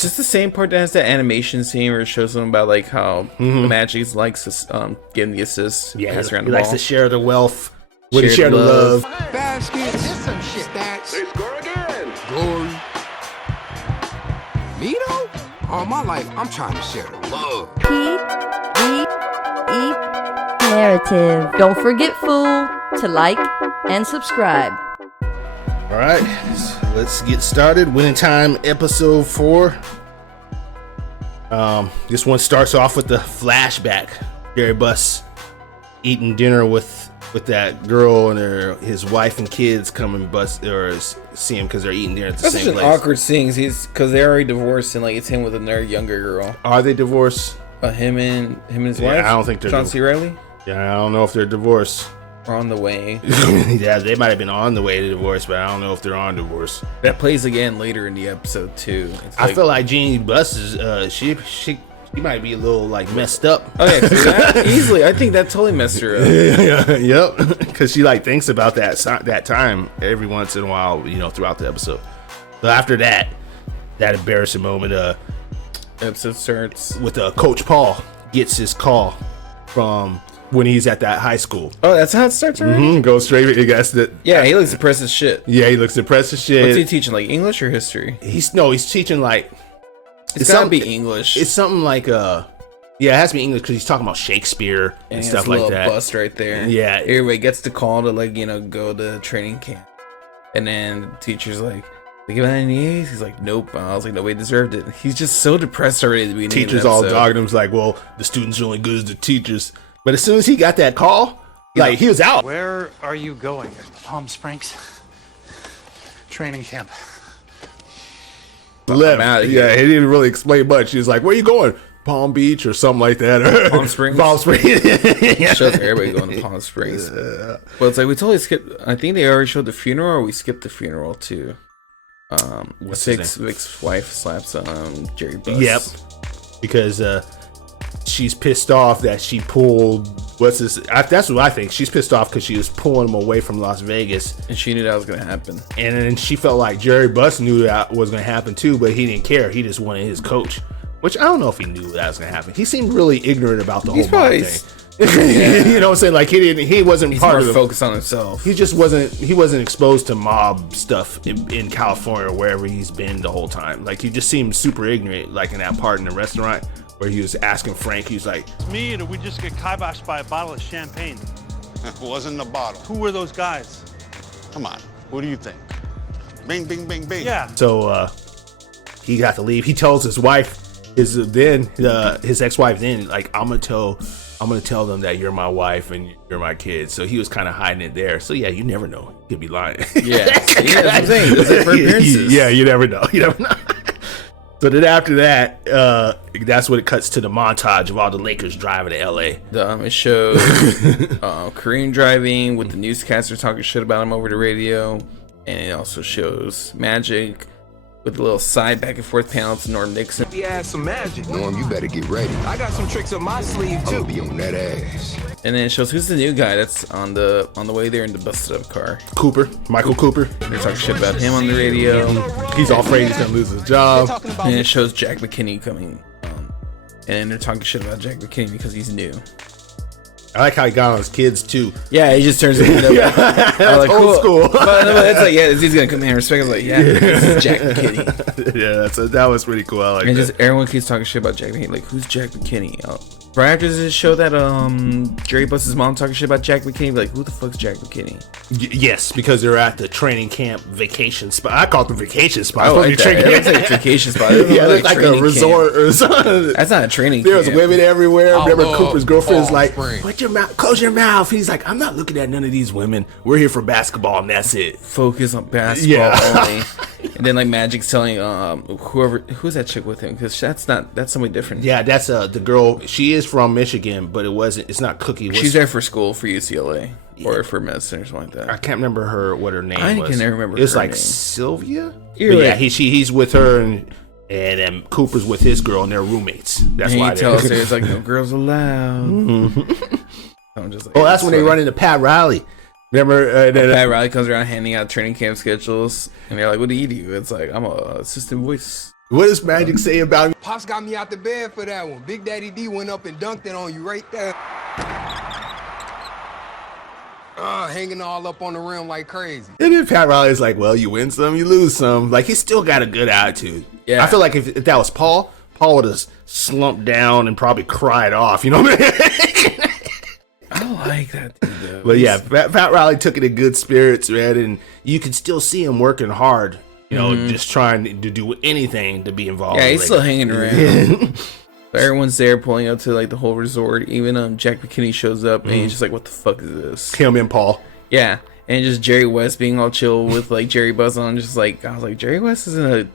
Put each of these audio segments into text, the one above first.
Just the same part that has that animation scene where it shows them about like how Magic likes getting the assists. Yeah, he likes to share the wealth. Share the love. Baskets. Some shit. Stats. They score again. Glory. Me though? All my life, I'm trying to share the love. PVE narrative. Don't forget, fool, to like and subscribe. All right, let's get started. Winning Time, episode 4. This one starts off with the flashback. Jerry Buss eating dinner with that girl and his wife and kids coming see him because they're eating dinner at the same place. That's an awkward scene because they're already divorced and like it's him with another younger girl. Are they divorced? Him and his wife. I don't think they're. John C. Reilly. Yeah, I don't know if they're divorced. Or on the way. Yeah, they might have been on the way to divorce, but I don't know if they're on divorce. That plays again later in the episode too. I feel like Jeannie Buss is she might be a little like messed up. Oh yeah, that, easily. I think that totally messed her up. Yep, because she like thinks about that time every once in a while, throughout the episode. But after that embarrassing moment, episode starts with Coach Paul gets his call from when he's at that high school. Oh, that's how it starts already? Goes straight. I guess that. Yeah, he looks depressed as shit. Yeah, he looks depressed as shit. What's he teaching? Like English or history? He's teaching like. It's gotta be English. It's something like yeah, it has to be English because he's talking about Shakespeare and stuff like that. Bust right there. Yeah. Everybody gets the call to go to training camp, and then the teacher's like, "They give out any A's?" He's like, "Nope." I was like, "Nobody deserved it." He's just so depressed already at the beginning. Teachers all dogging him. Like, well, the students are only good as the teachers. But as soon as he got that call, he was out. Where are you going? Palm Springs. Training camp. Left. Yeah, he didn't really explain much. He was like, "Where are you going? Palm Beach or something like that." Palm Springs. Palm Springs. Shows everybody going to Palm Springs. But it's like we totally skipped. I think they already showed the funeral, or we skipped the funeral too. Vic's wife slaps Jerry Buss. Yep. Because she's pissed off that she pulled. That's what I think. She's pissed off because she was pulling him away from Las Vegas, and she knew that was gonna happen. And then she felt like Jerry Buss knew that was gonna happen too, but he didn't care. He just wanted his coach, which I don't know if he knew that was gonna happen. He seemed really ignorant about the whole mob thing. Yeah. You know what I'm saying? Like he wasn't He's part more of the focused on himself. He just wasn't exposed to mob stuff in California or wherever he's been the whole time. Like he just seemed super ignorant, like in that part in the restaurant where he was asking Frank, he was like, "It's me, or did we just get kiboshed by a bottle of champagne?" It wasn't a bottle. Who were those guys? Come on, what do you think? Bing, bing, bing, bing. Yeah. So he got to leave. He tells his wife, his ex-wife, then like, I'm gonna tell them that you're my wife and you're my kid. So he was kind of hiding it there. So yeah, you never know. He could be lying. Yeah, that's what I'm saying. Those are for appearances. Yeah, you never know. You never know. So then after that, that's when it cuts to the montage of all the Lakers driving to LA. It shows Kareem driving with the newscaster talking shit about him over the radio, and it also shows Magic with a little side back and forth panel to Norm Nixon. He has some magic. Norm, you better get ready. I got some tricks up my sleeve too. I'll be on that ass. And then it shows who's the new guy that's on the way there in the busted up car. Michael Cooper. They're talking shit about him on the radio. He's all afraid he's gonna lose his job. And it shows Jack Mckinney coming, and they're talking shit about Jack Mckinney because he's new. I like how he got on his kids too. Yeah, he just turns it yeah, that's like, old school. But it's like, yeah, he's gonna come in and respect him. Like, yeah, this is Jack McKinney. Yeah, that was pretty cool. I like and that. Just everyone keeps talking shit about Jack McKinney. Like, who's Jack McKinney? Right after this show that Jerry Buss's mom talking shit about Jack McKinney, like, who the fuck's Jack McKinney? Yes, because they're at the training camp vacation spot. I call it the vacation spot. Oh, like that. It's like a vacation spot. Yeah, it's like a resort or something. That's not a training camp. There's women everywhere. Remember Cooper's girlfriend's like, "Put your mouth, close your mouth." He's like, "I'm not looking at none of these women. We're here for basketball, and that's it. Focus on basketball only." And then like Magic's telling who's that chick with him, because that's somebody different. Yeah, that's the girl. She is from Michigan, but it's not Cookie. She's there for school for UCLA or for medicine or something like that. I can't remember what her name was. I can never remember. It's like name. Sylvia. Yeah, he's with her and then Cooper's with his girl and they're roommates. That's why he tells her it's like no girls allowed. I'm just like, that's when they run into Pat Riley. Remember, Pat Riley comes around handing out training camp schedules, and they're like, "What do you do?" It's like, "I'm a assistant voice What does Magic say about him? Pops got me out the bed for that one. Big Daddy D went up and dunked it on you right there. Hanging all up on the rim like crazy. And then Pat Riley's like, well, you win some, you lose some. Like, he's still got a good attitude. Yeah. I feel like if that was Paul would have slumped down and probably cried off, you know what I mean? I like that dude, though. But yeah, Pat Riley took it in good spirits, man, and you can still see him working hard, you know, just trying to do anything to be involved. Yeah, he's still hanging around. So everyone's there pulling up to like the whole resort. Even Jack Mckinney shows up and he's just like, what the fuck is this? Him and Paul. Yeah. And just Jerry West being all chill with like Jerry Buzz on, just like, I was like, Jerry West isn't a.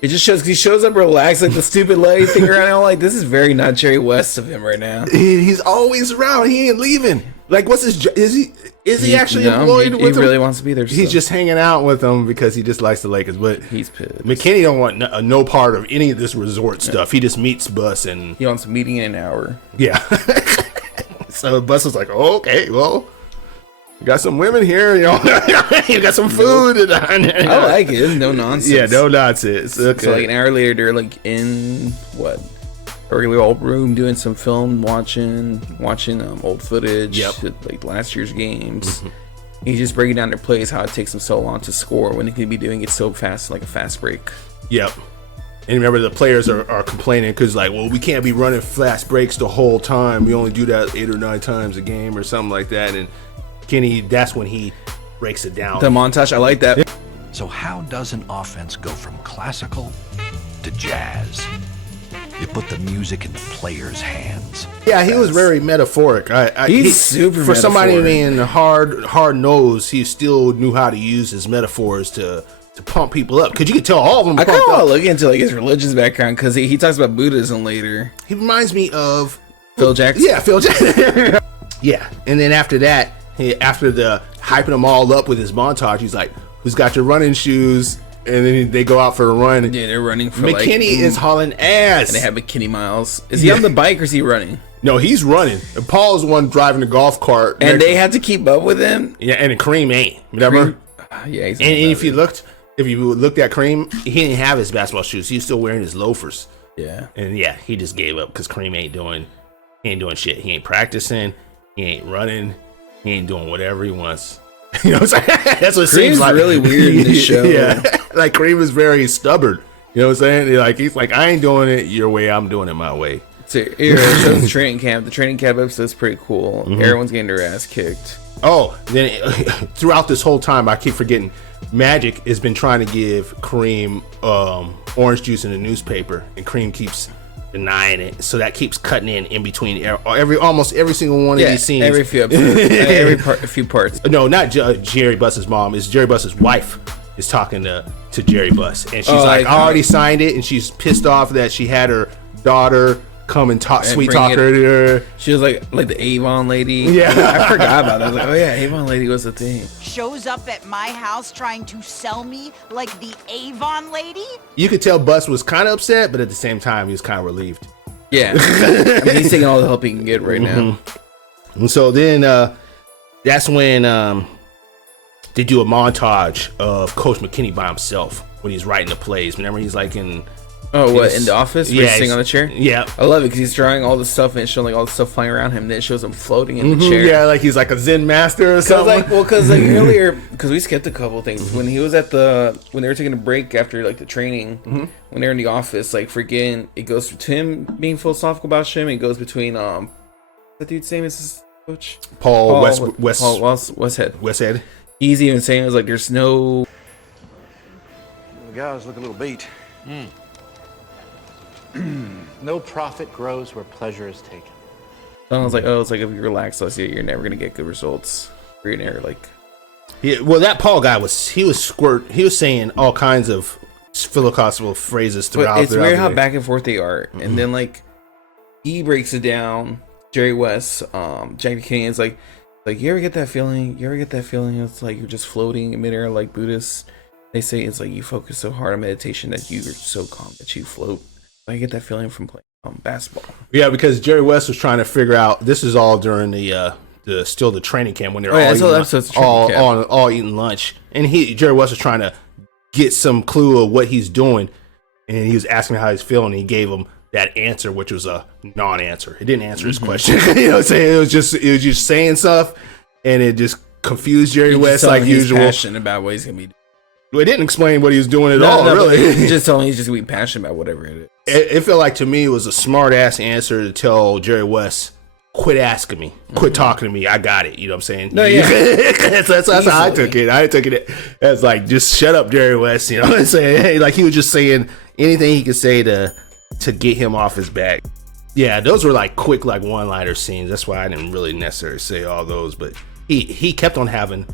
It just shows, he shows up relaxed, like the stupid lady thing around. And I'm like, this is very not Jerry West of him right now. He's always around. He ain't leaving. Like, what's his? Is he actually employed with him? He really wants to be there. He's just hanging out with them because he just likes the Lakers. But he's pissed. McKinney don't want no part of any of this resort stuff. He just meets Bus and he wants a meeting in an hour. Yeah. So Bus was like, oh, okay, well, you got some women here, you know. You got some food. I like it. There's no nonsense. Yeah, no nonsense. Okay. So like an hour later, they're like in what? A regular old room doing some film, watching old footage, like last year's games. He's just breaking down their plays, how it takes them so long to score when they could be doing it so fast, like a fast break. Yep. And remember, the players are complaining because, like, well, we can't be running fast breaks the whole time. We only do that 8 or 9 times a game or something like that. And Kenny, that's when he breaks it down. The montage, I like that. So how does an offense go from classical to jazz? You put the music in the player's hands. Yeah, he was very metaphoric. He's super for somebody metaphoric. being hard nosed. He still knew how to use his metaphors to pump people up, because you could tell all of them. I kind of want to look into like his religious background, because he talks about Buddhism later. He reminds me of Phil Jackson. Yeah, Phil Jackson. Yeah, and then after that, after the hyping them all up with his montage, he's like, "Who's got your running shoes?" And then they go out for a run. Yeah, they're running for McKinney is hauling ass. And they have McKinney miles. Is he on the bike or is he running? No, he's running. And Paul's the one driving the golf cart. And they had to keep up with him? Yeah, and Kareem ain't. Remember? Yeah, he's and if you looked at Kareem, he didn't have his basketball shoes. He was still wearing his loafers. Yeah. And yeah, he just gave up because Kareem ain't doing shit. He ain't practicing. He ain't running. He ain't doing whatever he wants. You know what I'm saying? That's what it seems like. Really weird in this show. Yeah. Like Kareem is very stubborn. You know what I'm saying? He's like, I ain't doing it your way, I'm doing it my way. So here shows the training camp. The training camp episode is pretty cool. Everyone's getting their ass kicked. Oh, then throughout this whole time, I keep forgetting, Magic has been trying to give Kareem orange juice in the newspaper, and Kareem keeps denying it. So that keeps cutting in between almost every single one of these scenes. Every few episodes, a few parts. No, not Jerry Buss's mom. It's Jerry Buss's wife is talking to Jerry Buss, and she's like, I already signed it, and she's pissed off that she had her daughter come and sweet talk her to her. She was like the Avon lady. Yeah. I forgot about that. I was like, oh yeah, Avon lady was the thing. Shows up at my house trying to sell me like the Avon lady? You could tell Buss was kind of upset, but at the same time, he was kind of relieved. Yeah. I mean, he's taking all the help he can get right now. And so then that's when they do a montage of Coach McKinney by himself when he's writing the plays. Remember, he's like in... Oh, what, in the office? Yeah, he's sitting on the chair? Yeah. I love it because he's drawing all the stuff and it's showing like all the stuff flying around him. And then it shows him floating in the chair. Yeah, like he's like a Zen master or something. Because earlier, because we skipped a couple things. When he was when they were taking a break after like the training, when they're in the office, like freaking, it goes to him being philosophical about shit. It goes between, that dude's name is his coach? Paul Westhead. He's even saying, it was like, there's no... The guys look a little beat. No profit grows where pleasure is taken. I was like, oh, it's like if you relax less, you're never gonna get good results. You're never like, yeah. Well, that Paul guy was saying all kinds of philosophical phrases throughout. But it's weird how back and forth they are, and then like he breaks it down. Jerry West, Jack Mckinney is like you ever get that feeling? It's like you're just floating in midair like Buddhists. They say it's like you focus so hard on meditation that you're so calm that you float. I get that feeling from playing basketball. Yeah, because Jerry West was trying to figure out. This is all during the training camp when they're all eating lunch, and Jerry West was trying to get some clue of what he's doing, and he was asking him how he's feeling. And he gave him that answer, which was a non-answer. It didn't answer his question. You know what I'm saying? It was just saying stuff, and it just confused Jerry West like usual. Passionate about what he's gonna be doing. Well, it didn't explain what he was doing at all, really. He's just telling he's just gonna be passionate about whatever it is. It felt like to me it was a smart ass answer to tell Jerry West, quit asking me, quit talking to me. I got it. You know what I'm saying? No, yeah. that's how I took it. I took it as like, just shut up, Jerry West. You know what I'm saying? Hey, like he was just saying anything he could say to get him off his back. Yeah, those were like quick, like one-liner scenes. That's why I didn't really necessarily say all those. But he kept on having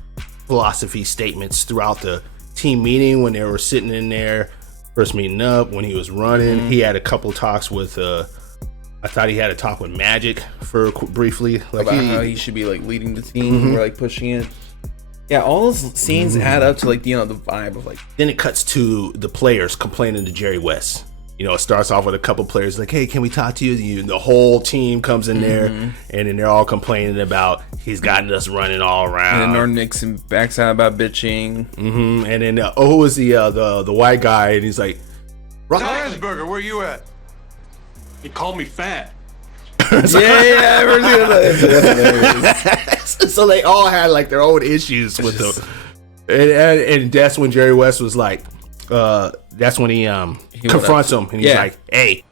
philosophy statements throughout the team meeting when they were sitting in there, first meeting up, when he was running. He had a couple talks with I thought he had a talk with Magic for briefly, like about how he should be like leading the team or like pushing it. Yeah, all those scenes add up to like the vibe of like. Then it cuts to the players complaining to Jerry West. You know, it starts off with a couple players like, "Hey, can we talk to you?" And the whole team comes in there, and then they're all complaining about he's gotten us running all around. And then Norm Nixon backs out about bitching. And then who was the white guy? And he's like, Asperger, where you at? He called me fat. Yeah, I remember that. So they all had like their own issues with them, and that's when Jerry West was like, that's when he confronts him, and he's like, "Hey,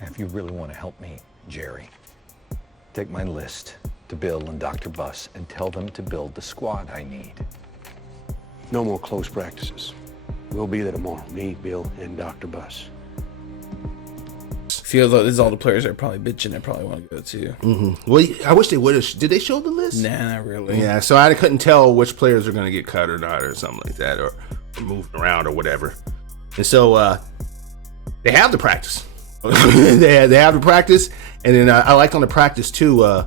If you really want to help me, Jerry, take my list to Bill and Dr. Buss and tell them to build the squad I need." No more close practices. We'll be there tomorrow. Me, Bill, and Dr. Buss. Feels like this is all the players that are probably bitching. I probably want to go to. Well, I wish they would have. Did they show the list? Nah, not really. Yeah, so I couldn't tell which players are going to get cut or not, or something like that, or moved around or whatever. And so they have the practice. they have the practice, and then I liked on the practice too.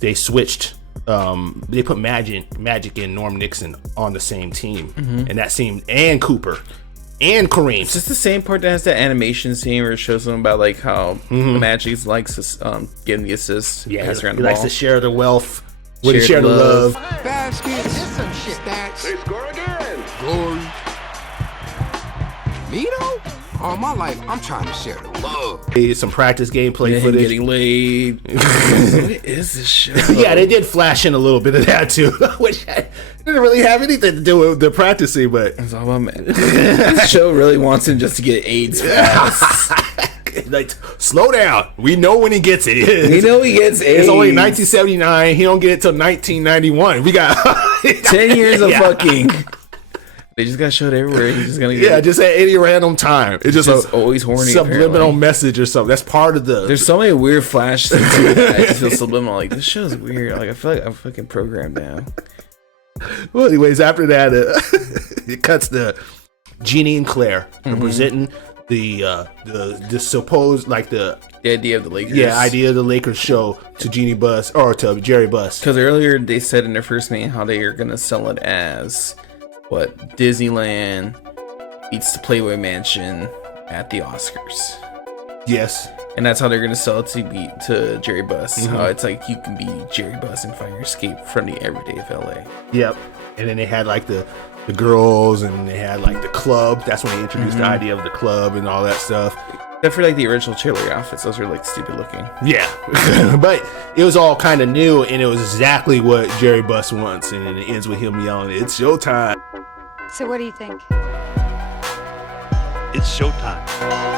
They switched. They put Magic and Norm Nixon on the same team, and that seemed, and Cooper and Kareem. It's just the same part that has that animation scene where it shows them about like how Magic likes getting the assist. Yeah, he likes to share the wealth. Share the love. Baskets. Some shit. Stats. They score again. Glory. Me though? All my life, I'm trying to share the love. Some practice gameplay footage. Getting laid. What is this show? Yeah, they did flash in a little bit of that too, which didn't really have anything to do with the practicing, but it's all about man. This show really wants him just to get AIDS fast. Like, slow down. We know when he gets it. We know he gets AIDS. It's only 1979. He don't get it till 1991. We got 10 years of fucking. They just got showed everywhere. He's just gonna get just at any random time. It's just always horny. Subliminal apparently. message or something. That's part of the. There's so many weird flash things. I just feel subliminal. Like this show's weird. Like I feel like I'm fucking programmed now. Well, anyways, after that, it cuts to Jeannie and Claire presenting the supposed like the idea of the Lakers. Yeah, idea of the Lakers show to Jeannie Buss or to Jerry Buss. Because earlier they said in their first meeting how they are gonna sell it as what Disneyland beats the Playboy Mansion at the Oscars. Yes. And that's how they're gonna sell it to Jerry Buss. How it's like you can be Jerry Buss and find your escape from the everyday of LA. Yep. And then they had like the girls, and they had like the club. That's when they introduced the idea of the club and all that stuff. Except for like the original cheerleader outfits, those are like stupid looking. Yeah. But it was all kind of new, and it was exactly what Jerry Buss wants. And then it ends with him yelling, "It's showtime." So what do you think? It's showtime.